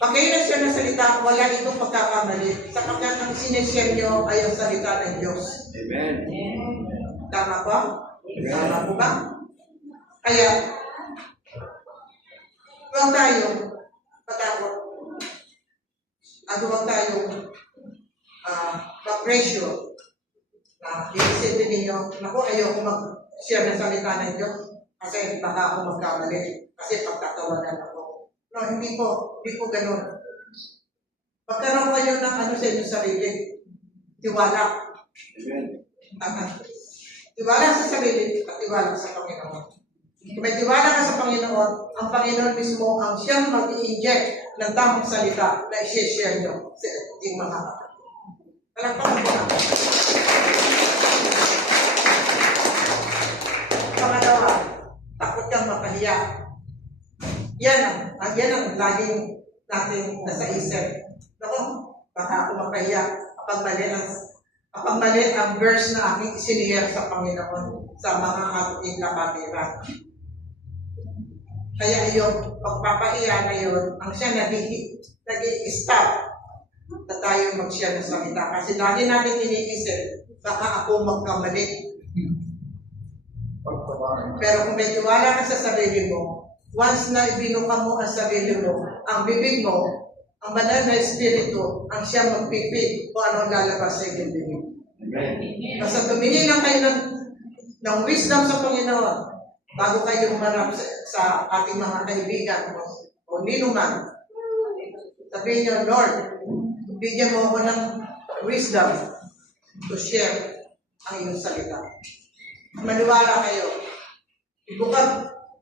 Pag kayo nag-share ng salita, wala itong pagkakamali. Sapagkat ang sinishare nyo ay ang salita ng Diyos. Amen. Tama ba? Tama po ba? Kaya, huwag tayo matakot. At huwag tayo mag-pressure na iisipin ninyo, naku, ayoko mag-share ng salita ng Diyos kasi baka ako magkamali kasi pagtatawanan ako. No, hindi po ganun. Magkaroon kayo ng ano sa inyong sarili. Tiwala. Amen. Tiwala sa sarili at tiwala sa Panginoon. Kung may tiwala ka sa Panginoon, ang Panginoon mismo ang siyang mag-i-inject ng tamang salita na i-share nyo sa ating mga kapatid. Palagpakan po natin. Pangalawa, takot kang mapahiya. Yan ang laging natin nasa isip. Naku, baka ako mapahiya kapag mali ang verse na aking siniyar sa Panginoon sa mga ating kapatiran. Kaya yung pagpapahiya na yun, ang siya nag-i-stop na tayo mag-share ng salita. Kasi lagi natin iniisip, baka ako magkamali. Pero kung may tiwala ka sa sarili mo, once na ibinuka mo ang sarili mo, ang bibig mo, ang banal na espiritu, ang siya magpipig kung anong lalabas sa iyong bibig. Amen. Basta tumingin lang kayo ng wisdom sa Panginoon bago kayo humarap sa ating mga kaibigan o ninuman. Sabihin niyo, Lord, bigyan mo ako ng wisdom to share ang iyong salita. Maniwala kayo.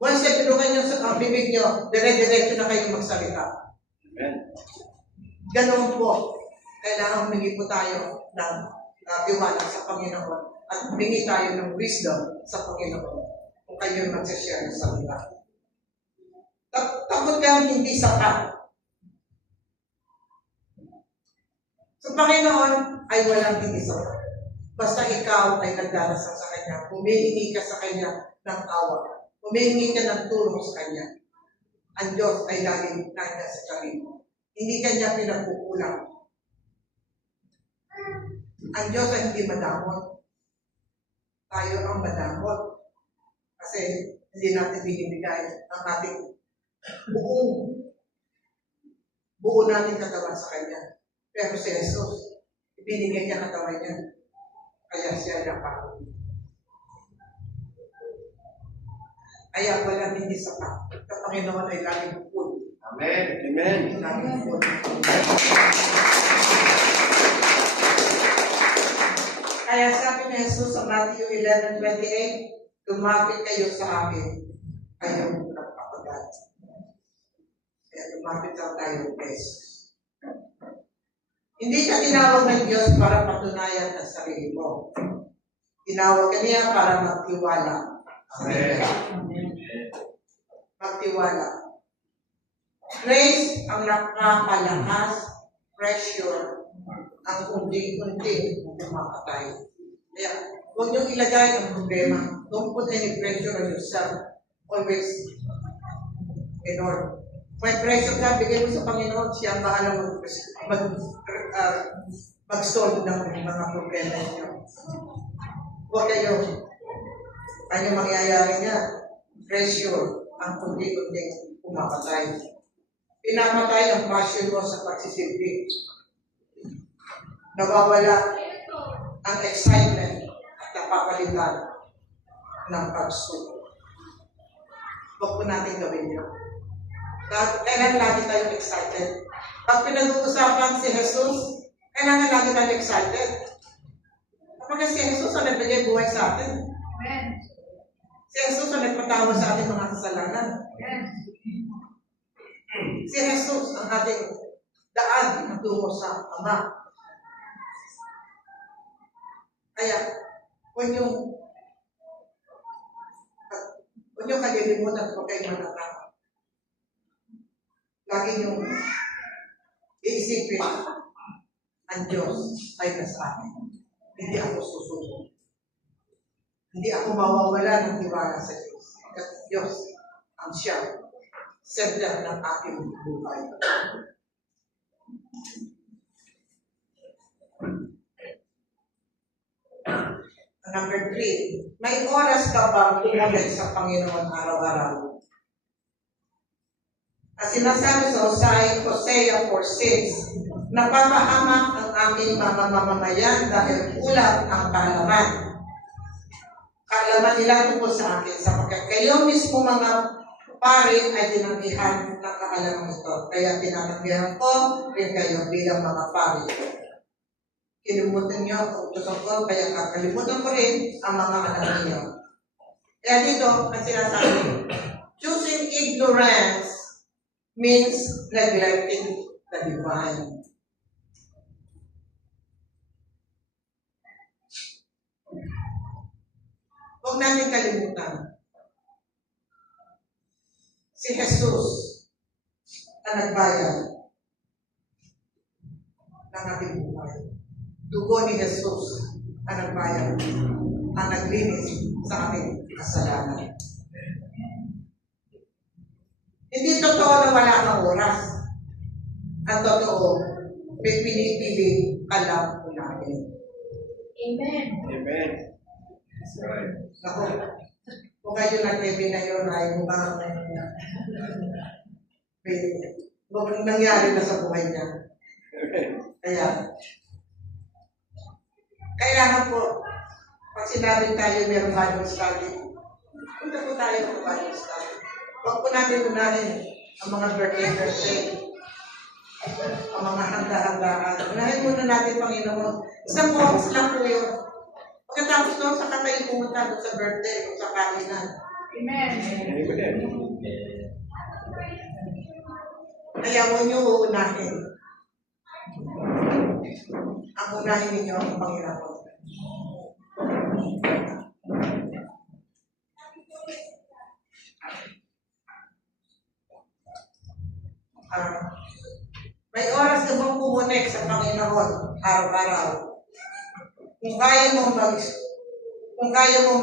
Once na pinukan nyo ang bibig nyo, dire-diretso na kayo magsalita. Amen. Ganoon po, kailangan humingi po tayo ng tiwala sa Panginoon at humingi tayo ng wisdom sa Panginoon kung kayo magsashare ng salita. Takot kang hindi sapat. Sa Panginoon ay walang hindi sapat. Basta ikaw ay nagdarasal sa Kanya, humihingi ka sa Kanya ng awa, humihingi ka ng tulong sa Kanya. Ang Diyos ay laging nandiyan sa tabi mo. Hindi Kanya pinagkukulang. Ang Diyos ay hindi madamot. Tayo ang madamot. Kasi hindi natin binibigay ang ating buo natin katawan sa Kanya. Pero si Jesus, ibinigay niya katawan niya. Kaya siya napakot. Kaya walang hindi sapat. Ang Panginoon ay laging full. Amen. Amen. Laging full. Kaya sabi ni Jesus sa Matthew 11:28, lumapit kayo sa akin ayaw mo nagpapagat. Kaya lumapit lang tayo, beses. Hindi ka tinawag ng Diyos para patunayan ang sarili mo. Tinawag ka niya para magtiwala sa Kanya. Magtiwala. Grace ang nakapalakas, pressure, ang unti-unti kumapatay. Kaya, huwag niyong ilagay ang problema. Don't put any pressure on yourself. Always, Lord. May pressure ka, bigay mo sa Panginoon, siya ang bahala mag-solve ng mga problema niyo. Huwag kayo. Ano mangyayari niya? Pressure, ang unti-unti kumapatay. Pinamatay ang passion mo sa pagsisilbi. Nawawala ang excitement at napapalitan ng pagsuko. Huwag po natin gawin yun. Kailan lagi tayong excited? Pag pinag-uusapan si Jesus, kailangan lagi tayong excited. Kapag si Jesus ang nagbigay buhay sa atin. Amen. Si Jesus ang nagpatawa sa ating mga kasalanan. Amen. Si Jesus ang ating daan na tungo sa Ama. Kaya, huwag niyong kalilimutan kung kayo manataka. Lagi niyong iisipin, ang Diyos ay nasa akin. Hindi ako susunod. Hindi ako mawawala ng tiwala sa Diyos. Kasi Diyos ang siya, sender ng aking buhay. Number 3, may oras ka bang tumulit sa Panginoon araw-araw? At sinasabi sa Hosea 4:6, napapahamak ang aming mga mamamayan dahil kulang ang kaalaman. Kaalaman nila tungkol sa akin, sapagkat kayo mismo mga pari ay tinanggihan ng kaalaman ito. Kaya tinatanggihan ko rin kayo bilang mga pari. Kilimutan niyo ang utusan ko, kaya kakalimutan ko rin ang mga anak ninyo. Kaya dito, ang sinasabi, choosing ignorance means neglecting the divine. Huwag natin kalimutan. Si Jesus ang nagbayad ng ating buhay. Dugo ni Jesus ang nagbayad, ang naglinis sa ating kasalanan. Hindi totoo na wala kang oras. Ang totoo, may pinipili ka lang namin. Amen. Amen. That's right. Ako, kung kayo nag-TV na yun, ay mukhang may nangyari na sa buhay niya. Kaya, kailangan po, pag sinabi tayo mayroong Bible study, punta po tayo ng Bible study. Huwag po natin unahin ang mga birthday, ang mga handa-handaan. Unahin muna natin, Panginoon. Isang oras lang po yun. Pagkatapos doon, saka tayo pumunta doon sa birthday o sa kainan. Amen. Amen. Kaya huwag niyo uunahin. Ang unahin ninyo ang Panginoon. May oras ka bang kumunik sa Panginoon araw-araw? Kung kaya mong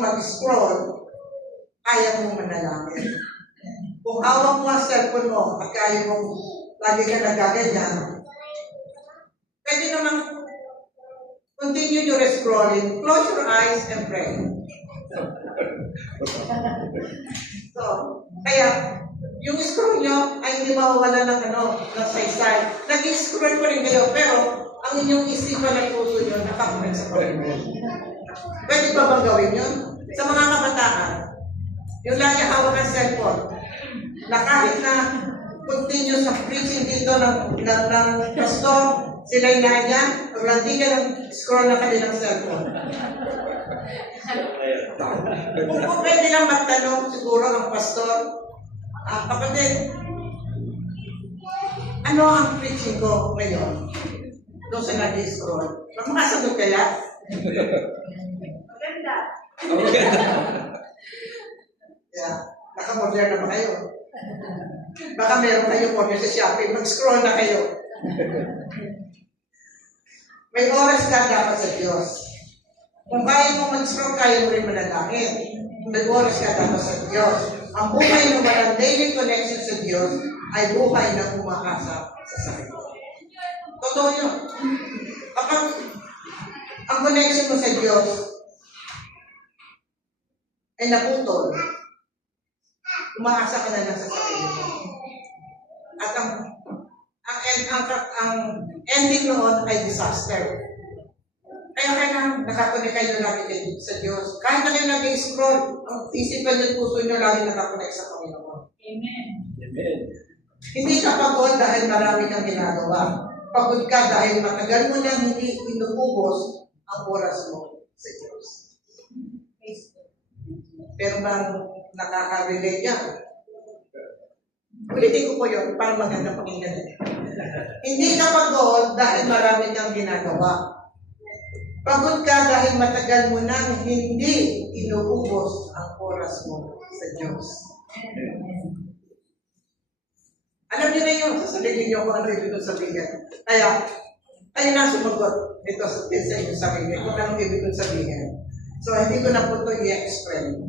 mag-scroll, kaya mong manalangin. Kung hawak mo ang cellphone mo at kaya mong lagi ka nagaganyan, pwede naman continue your scrolling, close your eyes and pray. So, kaya, yung scroll nyo ay hindi mawawala ng ng saysay. Nag-scroll pa rin kayo, pero ang inyong isipan at puso nyo nakakulit sa Panginoon. Pwede ba bang gawin yun? Sa mga kabataan, yung lagi hawak ang cellphone, na kahit na continue sa preaching dito ng pastor, sila'y nandiyan, pag hindi ka ng scroll na kanilang cellphone. Kung pwede lang magtanong siguro ang pastor, kapatid, ano ang preaching ko ngayon? Doon sa nag-scroll. Makasagot kaya? Maganda. Yeah. Naka-order na ba kayo? Baka meron kayo order sa Shopee. Mag-scroll na kayo. May oras ka dapat sa Diyos. Kung kaya mo mag-scroll, kaya mo rin manalangin. May oras ka dapat sa Diyos. Ang buhay na walang daily connection sa Diyos ay buhay na umaasa sa sarili. Totoo yun. Kapag ang connection mo sa Diyos ay naputol, umaasa ka na lang sa sarili mo. At ang ending noon ay disaster. Kaya kailangan nakakonek kayo lagi sa Diyos. Kahit na kayo nag-scroll, ang isipan at puso nyo lagi nakakonek sa Panginoon. Amen. Amen. Hindi ka pagod dahil marami kang ginagawa. Pagod ka dahil matagal mo na hindi inuubos ang oras mo sa Diyos. Pero bang nakaka-relate yan? Ulitin ko po yun para maganda pakinggan. Hindi ka pagod dahil marami kang ginagawa. Pagod ka dahil matagal mo nang hindi inuubos ang oras mo sa Diyos. Alam niyo na yun, sasabihin niyo kung ano ibig sabihin. Kaya, kayo na sumagot ito sa inyong sarili kung anong ibig sabihin. So, hindi ko na po ito i-explain.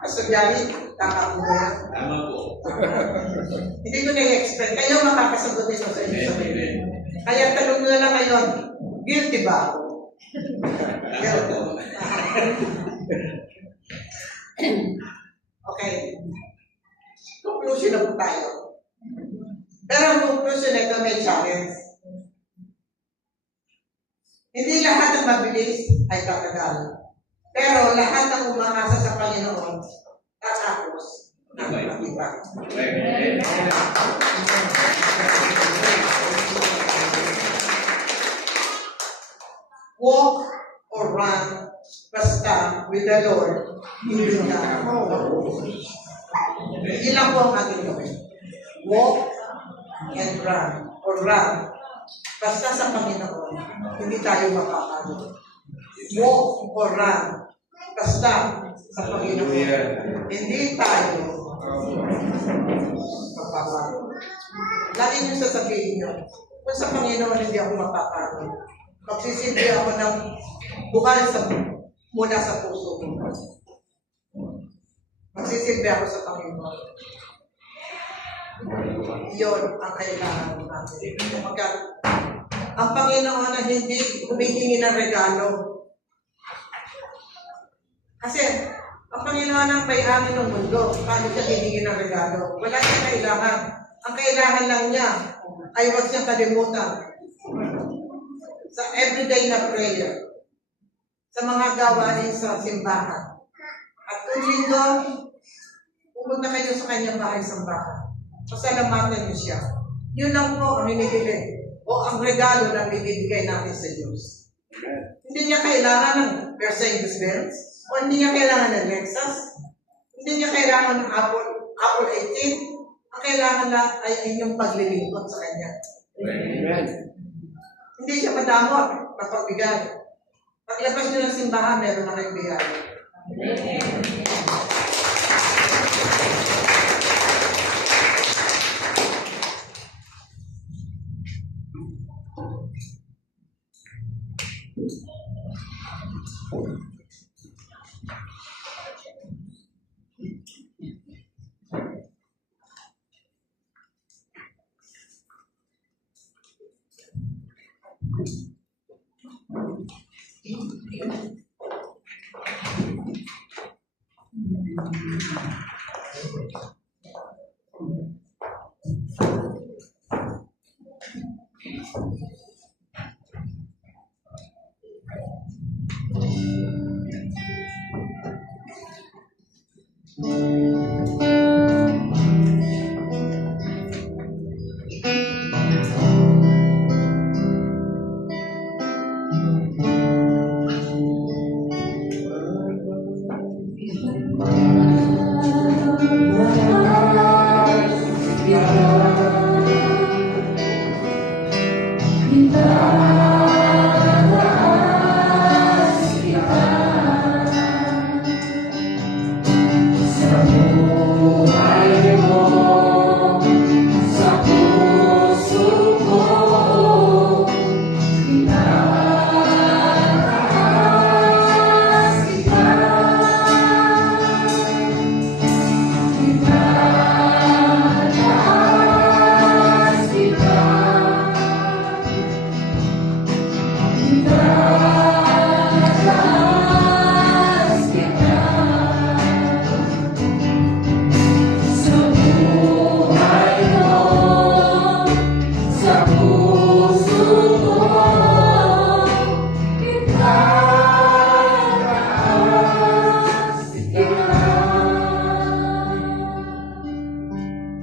Pastor Johnny, tama po ba yan? Tama po. Hindi ko na i-explain. Kayo makakasagot ito sa inyong sarili. Amen. Kaya tanong nyo na ngayon, guilty ba ako? Tama po. Okay. Conclusion na po tayo. Pero ang conclusion na ito may challenge. Hindi lahat ng mabilis ay tatagal. Pero lahat ng umaasa sa Panginoon, tatapos ng pag-ibig. Amen. Walk or run, basta with the Lord, hindi na Hindi lang po ang ating gawin. Walk and run, or run, basta sa Panginoon, hindi tayo mapapagod. Walk or run, basta sa Panginoon, hindi tayo mapapagod. Lagi nyo sasabihin nyo, kung sa Panginoon hindi ako mapapagod, magsisilbi ako ng bukal mula sa puso ko. Magsisilbi ako sa Panginoon. Iyon ang kailangan natin. Ang Panginoon na hindi humihingi ng regalo. Kasi, ang Panginoon ang may-ari ng mundo. Paano siya hihingi ng regalo? Wala siyang kailangan. Ang kailangan lang niya ay huwag siyang kalimutan sa everyday na prayer, sa mga gawain sa simbahan. At kung linggo, pumunta kayo sa kanyang bahay sambahan. Pasalamatan niyo siya. Yun lang po ang hinihili o ang regalo na bibigay natin sa Diyos. Hindi niya kailangan ng Mercedes-Benz o hindi niya kailangan ng Lexus. Hindi niya kailangan ng Apple 18. Ang kailangan lang ay inyong paglilingkod sa Kanya. Amen. Hindi siya madamot na pagbigay. Paglabas niyo ng simbahan, meron na kayong bigay.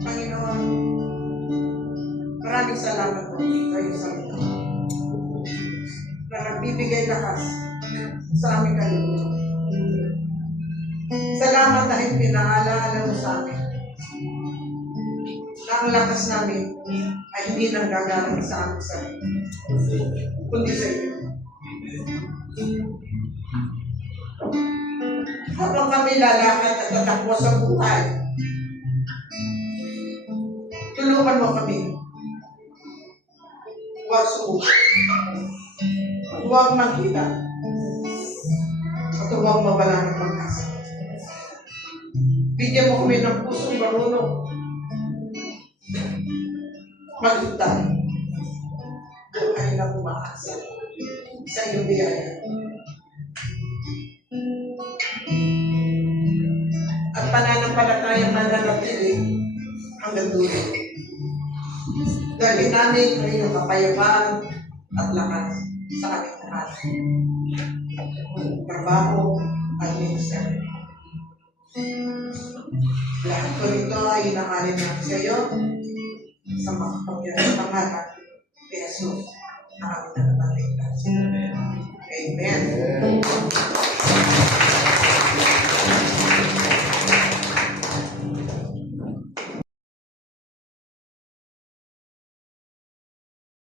Panginoon, maraming salamat po kayo sa amin na nagbibigay lakas sa aming kaluluwa. Salamat dahil pinaalaala mo sa amin na ang lakas namin ay hindi nang gagaling sa aming sarili, kundi sa iyo. Habang kami lalakad at tatakbo sa buhay, tulungan mo kami. Huwag sumuko. Huwag manghila. At huwag mawala ng pag-asa. Bigyan mo kami ng pusong marunong maglutang. Buhay na umaasa sa iyong biyaya. At pananampalatayang mananatili hanggang dulo. Dahil namin ang iyong kapayapaan at lakas sa aming lahat. Trabaho at ministry. Lahat ko rito ay inangalin namin sa iyo sa makapangyarihan pangalan ni Jesus na kami nanabaligtas. Amen.